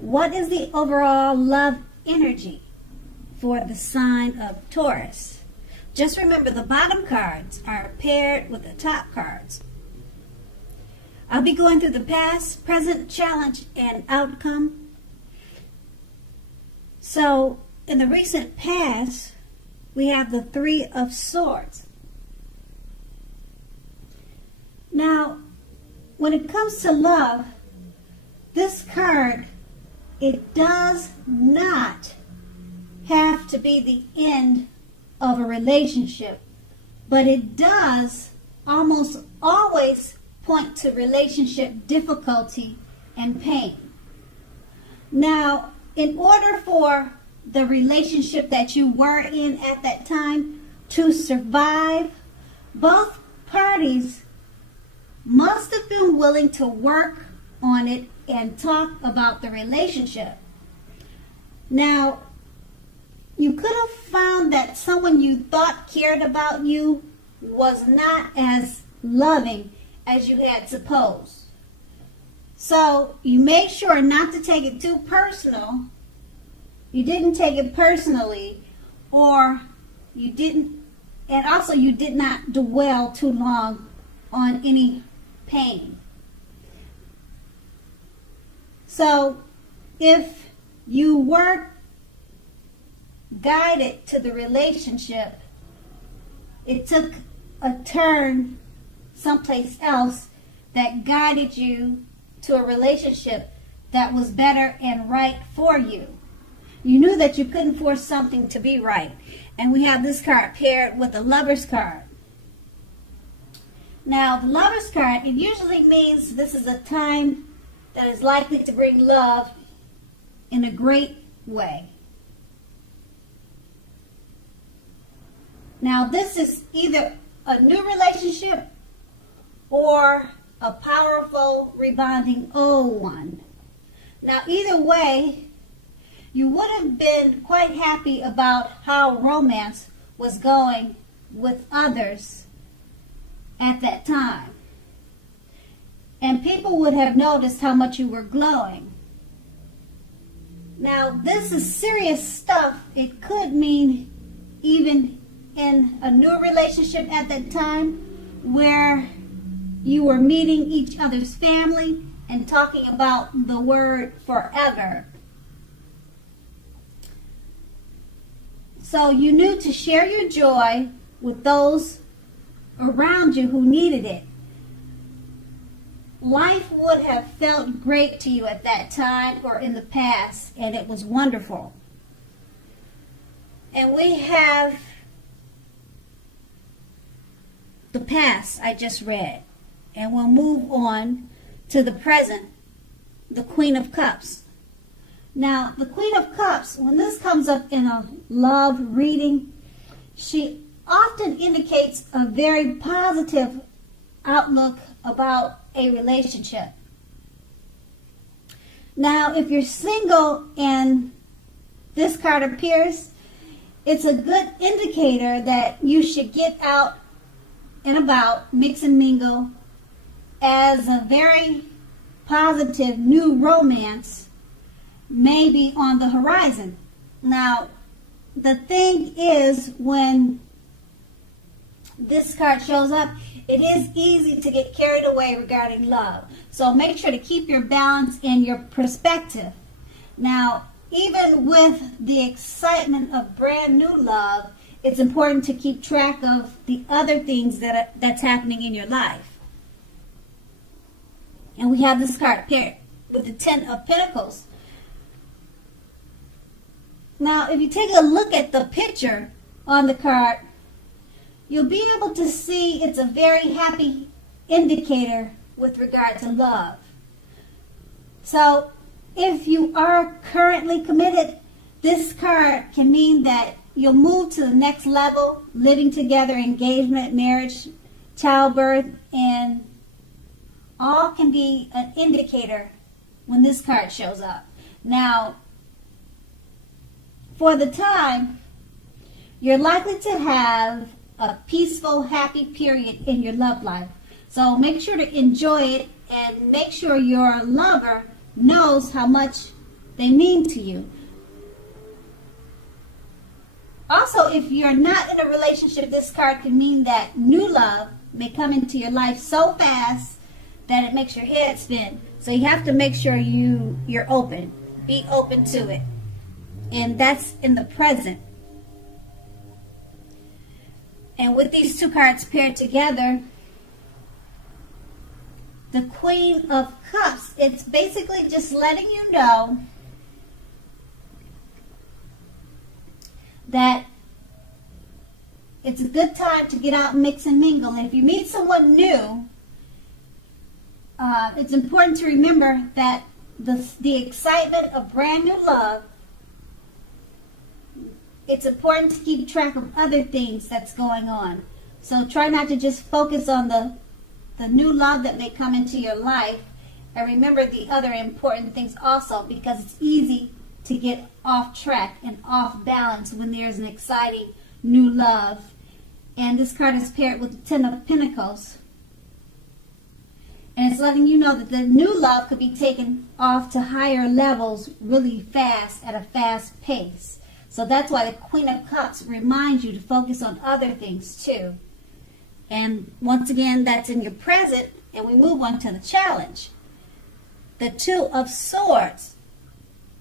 what is the overall love energy for the sign of Taurus? Just remember the bottom cards are paired with the top cards. I'll be going through the past, present, challenge, and outcome. So, in the recent past, we have the Three of Swords. Now, when it comes to love, this card, it does not have to be the end of a relationship, but it does almost always point to relationship difficulty and pain. Now, in order for the relationship that you were in at that time to survive, both parties must have been willing to work on it and talk about the relationship. Now, you could have found that someone you thought cared about you was not as loving as you had supposed. So you made sure not to take it too personal. You didn't take it personally, or you didn't, and also you did not dwell too long on any pain. So if you were guided to the relationship, it took a turn someplace else that guided you to a relationship that was better and right for you. You knew that you couldn't force something to be right. And we have this card paired with the Lover's card. Now, the Lover's card, it usually means this is a time that is likely to bring love in a great way. Now, this is either a new relationship or a powerful, rebonding old one. Now, either way, you would have been quite happy about how romance was going with others at that time. And people would have noticed how much you were glowing. Now, this is serious stuff. It could mean even in a new relationship at that time where you were meeting each other's family and talking about the word forever. So you knew to share your joy with those around you who needed it. Life would have felt great to you at that time or in the past, and it was wonderful. And we have the past I just read. And we'll move on to the present, the Queen of Cups. Now, the Queen of Cups, when this comes up in a love reading, she often indicates a very positive outlook about a relationship. Now, if you're single and this card appears, it's a good indicator that you should get out and about, mix and mingle, as a very positive new romance may be on the horizon. Now, the thing is, when this card shows up, it is easy to get carried away regarding love. So make sure to keep your balance and your perspective. Now, even with the excitement of brand new love, it's important to keep track of the other things that's happening in your life. And we have this card paired with the Ten of Pentacles. Now, if you take a look at the picture on the card, you'll be able to see it's a very happy indicator with regard to love. So, if you are currently committed, this card can mean that you'll move to the next level, living together, engagement, marriage, childbirth, and all can be an indicator when this card shows up. Now, for the time, you're likely to have a peaceful, happy period in your love life. So make sure to enjoy it and make sure your lover knows how much they mean to you. Also, if you're not in a relationship, this card can mean that new love may come into your life so fast that it makes your head spin. So you have to make sure you're open. Be open to it. And that's in the present. And with these two cards paired together, the Queen of Cups, it's basically just letting you know that it's a good time to get out and mix and mingle. And if you meet someone new, it's important to remember that the excitement of brand new love, it's important to keep track of other things that's going on. So try not to just focus on the new love that may come into your life, and remember the other important things also, because it's easy to get off track and off balance when there's an exciting new love. And this card is paired with the Ten of Pentacles. And it's letting you know that the new love could be taken off to higher levels really fast at a fast pace. So that's why the Queen of Cups reminds you to focus on other things too. And once again, that's in your present, and we move on to the challenge. The Two of Swords.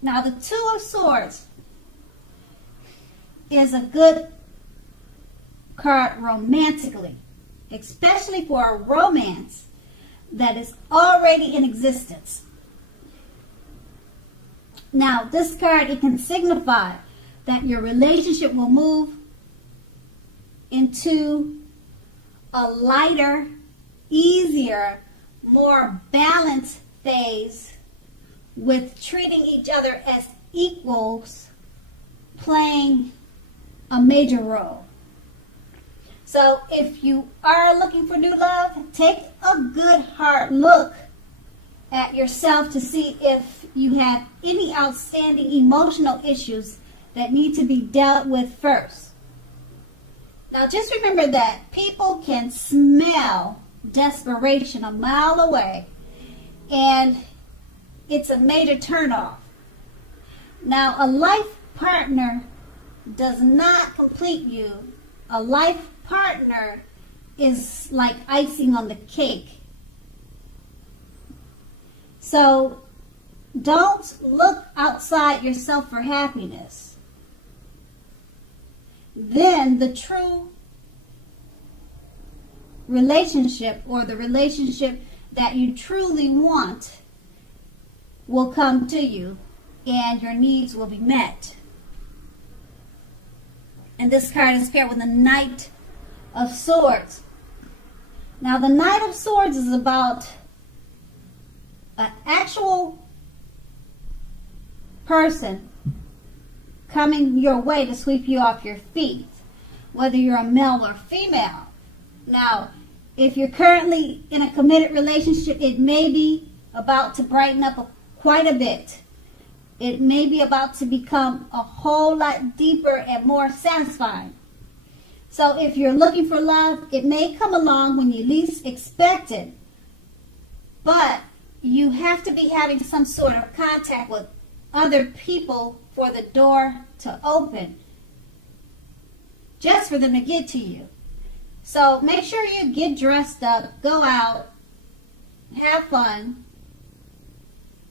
Now, the Two of Swords is a good card romantically, especially for a romance that is already in existence. Now, this card, it can signify that your relationship will move into a lighter, easier, more balanced phase with treating each other as equals playing a major role. So if you are looking for new love, take a good hard look at yourself to see if you have any outstanding emotional issues that need to be dealt with first. Now just remember that people can smell desperation a mile away, and it's a major turnoff. Now, a life partner does not complete you. A life partner is like icing on the cake. So don't look outside yourself for happiness. Then the true relationship, or the relationship that you truly want, will come to you and your needs will be met. And this card is paired with the Knight of Swords. Now, the Knight of Swords is about an actual person coming your way to sweep you off your feet, whether you're a male or female. Now, if you're currently in a committed relationship, it may be about to brighten up quite a bit. It may be about to become a whole lot deeper and more satisfying. So if you're looking for love, it may come along when you least expect it. But you have to be having some sort of contact with other people for the door to open, just for them to get to you. So make sure you get dressed up, go out, have fun,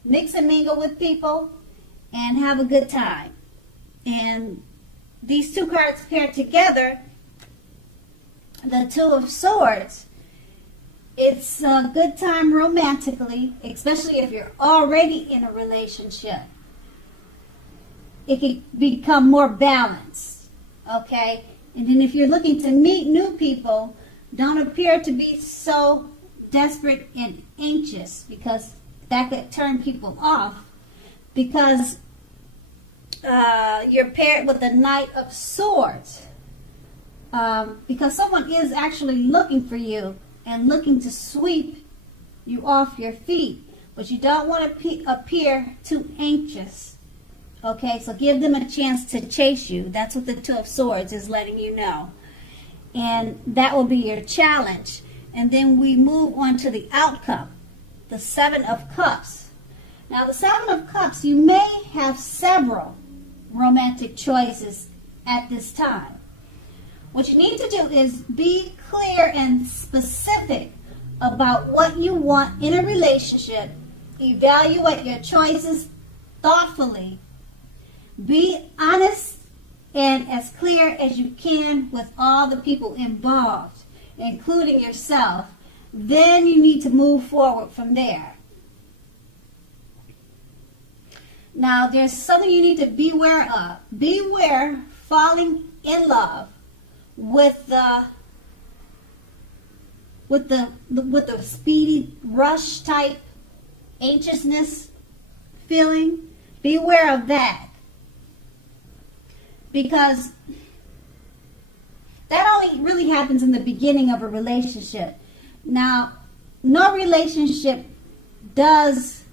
mix and mingle with people, and have a good time. And these two cards paired together, the Two of Swords, it's a good time romantically, especially if you're already in a relationship. It can become more balanced, okay? And then if you're looking to meet new people, don't appear to be so desperate and anxious, because that could turn people off, because you're paired with the Knight of Swords. Because someone is actually looking for you and looking to sweep you off your feet, but you don't want to appear too anxious. Okay, so give them a chance to chase you. That's what the Two of Swords is letting you know. And that will be your challenge. And then we move on to the outcome, the Seven of Cups. Now, the Seven of Cups, you may have several romantic choices at this time. What you need to do is be clear and specific about what you want in a relationship. Evaluate your choices thoughtfully. Be honest and as clear as you can with all the people involved, including yourself. Then you need to move forward from there. Now, there's something you need to beware of. Beware falling in love with the speedy rush type anxiousness feeling. Beware of that, because that only really happens in the beginning of a relationship. Now, no relationship does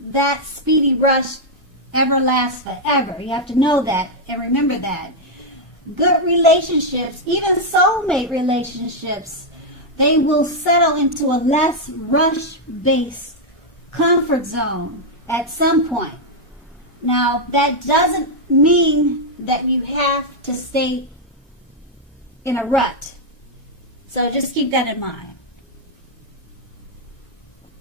that speedy rush ever last forever. You have to know that and remember that. Good relationships, even soulmate relationships, they will settle into a less rush-based comfort zone at some point. Now, that doesn't mean that you have to stay in a rut. So just keep that in mind.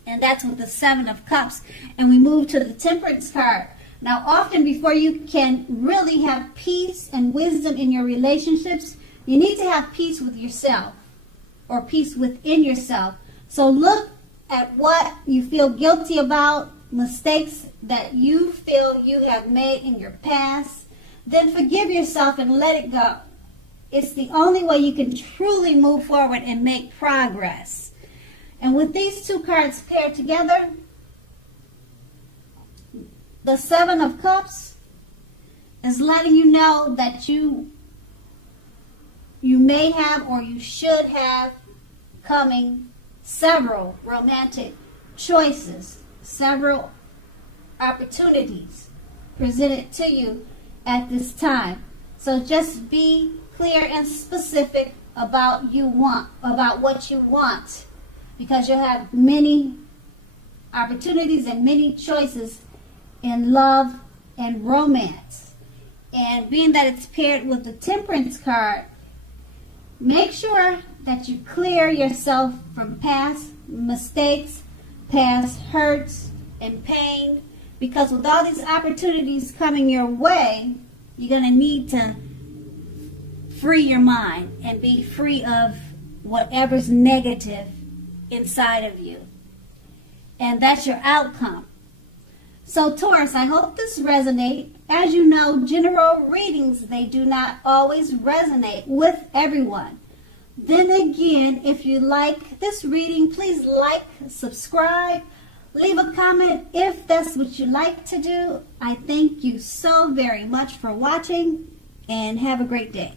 And that's with the Seven of Cups. And we move to the Temperance card. Now, often before you can really have peace and wisdom in your relationships, you need to have peace with yourself or peace within yourself. So look at what you feel guilty about, mistakes that you feel you have made in your past. Then forgive yourself and let it go. It's the only way you can truly move forward and make progress. And with these two cards paired together, the Seven of Cups is letting you know that you may have or you should have coming several romantic choices, several opportunities presented to you at this time. So just be clear and specific about what you want, because you'll have many opportunities and many choices in love and romance. And being that it's paired with the Temperance card, make sure that you clear yourself from past mistakes, past hurts and pain, because with all these opportunities coming your way, you're going to need to free your mind and be free of whatever's negative inside of you. And that's your outcome. So Taurus, I hope this resonates. As you know, general readings, they do not always resonate with everyone. Then again, if you like this reading, please like, subscribe, leave a comment if that's what you like to do. I thank you so very much for watching, and have a great day.